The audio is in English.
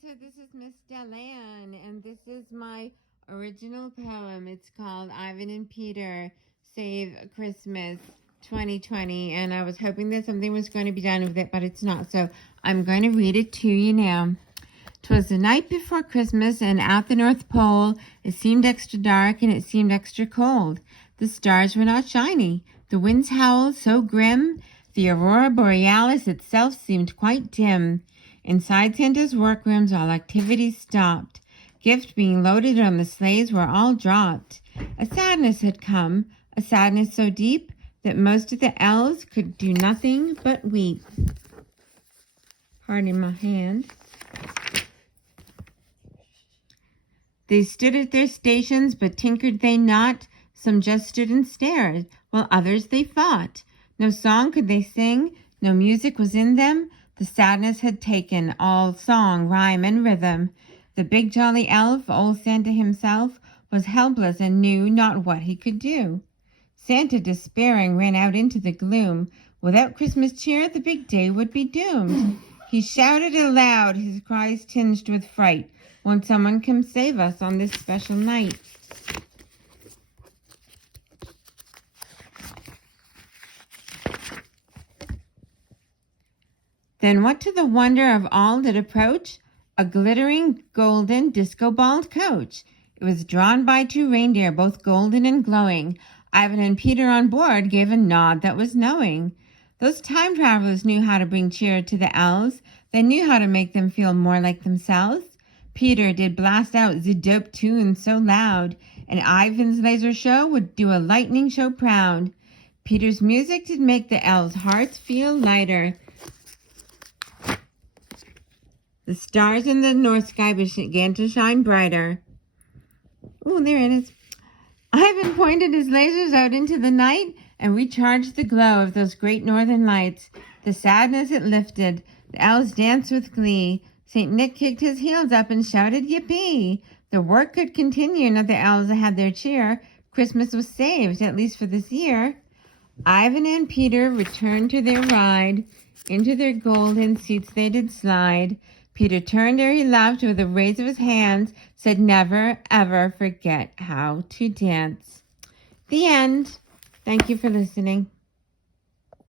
So this is Miss Delan, and this is my original poem. It's called Ivan and Peter Save Christmas 2020, and I was hoping that something was going to be done with it, but it's not, so I'm going to read it to you now. 'Twas the night before Christmas, and at the North Pole it seemed extra dark and it seemed extra cold. The stars were not shiny, the winds howled so grim, the aurora borealis itself seemed quite dim. Inside Santa's workrooms, all activities stopped. Gifts being loaded on the sleighs were all dropped. A sadness had come, a sadness so deep that most of the elves could do nothing but weep. Pardon my hand. They stood at their stations, but tinkered they not. Some just stood and stared, while others they fought. No song could they sing, no music was in them. The sadness had taken all song, rhyme, and rhythm. The big jolly elf, old Santa himself, was helpless and knew not what he could do. Santa, despairing, ran out into the gloom. Without Christmas cheer, the big day would be doomed. He shouted aloud, his cries tinged with fright. Won't someone come save us on this special night? Then what to the wonder of all did approach? A glittering, golden, disco-balled coach. It was drawn by 2 reindeer, both golden and glowing. Ivan and Peter on board gave a nod that was knowing. Those time travelers knew how to bring cheer to the elves. They knew how to make them feel more like themselves. Peter did blast out the dope tune so loud, and Ivan's laser show would do a lightning show proud. Peter's music did make the elves' hearts feel lighter. The stars in the north sky began to shine brighter. Oh, there it is. Ivan pointed his lasers out into the night and recharged the glow of those great northern lights. The sadness it lifted. The elves danced with glee. St. Nick kicked his heels up and shouted, "Yippee!" The work could continue now the elves had their cheer. Christmas was saved, at least for this year. Ivan and Peter returned to their ride. Into their golden seats they did slide. Peter turned ere he left with a raise of his hands, said never, ever forget how to dance. The end. Thank you for listening.